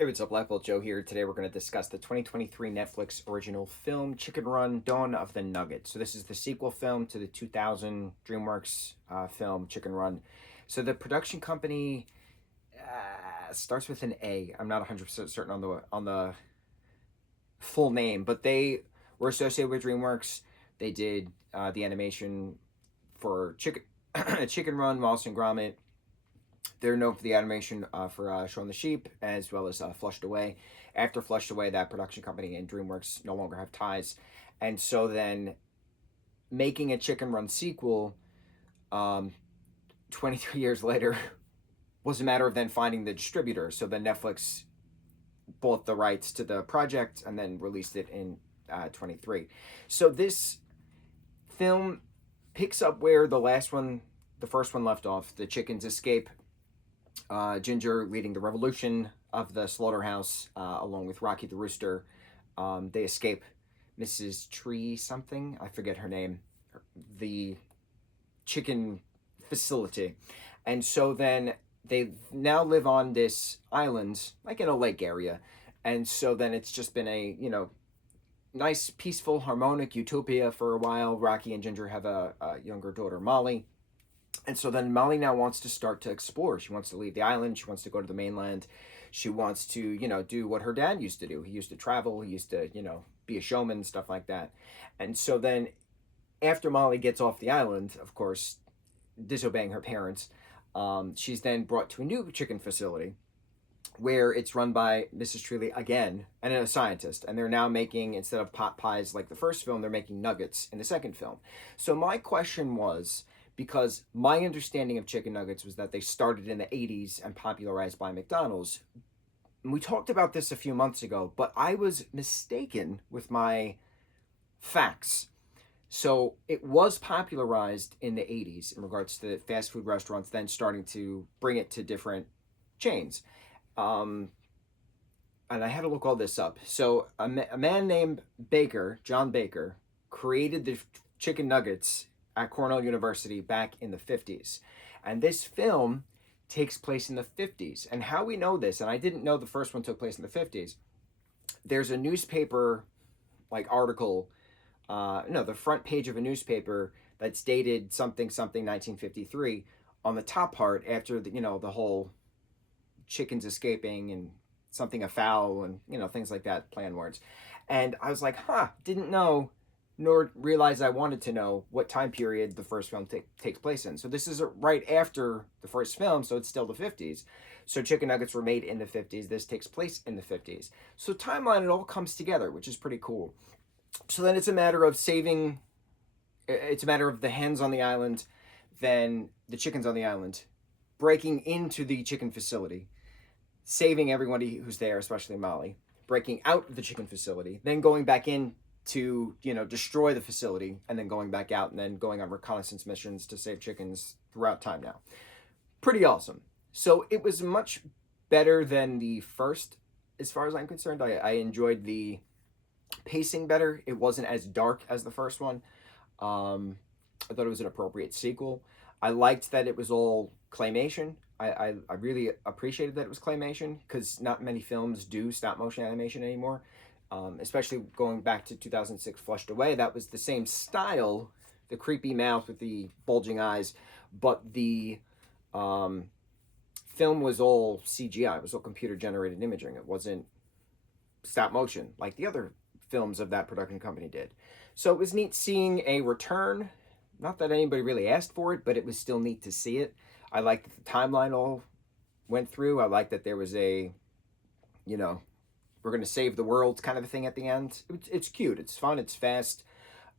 Hey, what's up? lightboltjoe here. Today we're going to discuss the 2023 Netflix original film, Chicken Run, Dawn of the Nugget. So this is the sequel film to the 2000 DreamWorks film, Chicken Run. So the production company starts with an A. I'm not 100% certain on the full name, but they were associated with DreamWorks. They did the animation for Chicken Run, Wallace and Gromit. They're known for the animation for Shaun the Sheep, as well as Flushed Away. After Flushed Away, that production company and DreamWorks no longer have ties. And so then making a Chicken Run sequel 23 years later was a matter of then finding the distributor. So then Netflix bought the rights to the project and then released it in 23. So this film picks up where the first one left off. The chickens escape. Ginger leading the revolution of the slaughterhouse, along with Rocky the Rooster. They escape Mrs. Tree something, I forget her name, the chicken facility. And so then they now live on this island, like in a lake area. And so then it's just been a, nice, peaceful, harmonic utopia for a while. Rocky and Ginger have a younger daughter, Molly. And so then Molly now wants to start to explore. She wants to leave the island. She wants to go to the mainland. She wants to, do what her dad used to do. He used to travel. He used to, be a showman, stuff like that. And so then after Molly gets off the island, of course, disobeying her parents, she's then brought to a new chicken facility where it's run by Mrs. Treeley again and a scientist. And they're now making, instead of pot pies like the first film, they're making nuggets in the second film. So my question was, because my understanding of chicken nuggets was that they started in the 80s and popularized by McDonald's. And we talked about this a few months ago, but I was mistaken with my facts. So it was popularized in the 80s in regards to fast food restaurants then starting to bring it to different chains. And I had to look all this up. So a man named Baker, John Baker, created the chicken nuggets at Cornell University back in the 50s. And this film takes place in the 50s. And how we know this, and I didn't know the first one took place in the 50s, there's a newspaper article, the front page of a newspaper that's dated something 1953 on the top part after the whole chickens escaping and something afoul and things like that, play on words. And I was like, didn't know, nor realize I wanted to know what time period the first film takes place in. So this is right after the first film, so it's still the 50s. So chicken nuggets were made in the 50s. This takes place in the 50s. So timeline, it all comes together, which is pretty cool. So then it's a matter of the hens on the island, then the chickens on the island, breaking into the chicken facility, saving everybody who's there, especially Molly, breaking out of the chicken facility, then going back in to destroy the facility, and then going back out and then going on reconnaissance missions to save chickens throughout time now. Pretty awesome. So it was much better than the first, as far as I'm concerned. I enjoyed the pacing better. It wasn't as dark as the first one. I thought it was an appropriate sequel. I liked that it was all claymation. I really appreciated that it was claymation, because not many films do stop motion animation anymore. Especially going back to 2006 Flushed Away, that was the same style, the creepy mouth with the bulging eyes, but the film was all CGI. It was all computer generated imaging. It wasn't stop motion like the other films of that production company did. So it was neat seeing a return. Not that anybody really asked for it, but it was still neat to see it. I liked that the timeline all went through. I liked that there was a, we're going to save the world kind of a thing at the end. It's cute. It's fun. It's fast.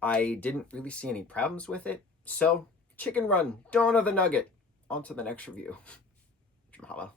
I didn't really see any problems with it. So, Chicken Run, Dawn of the Nugget. On to the next review. Mahalo.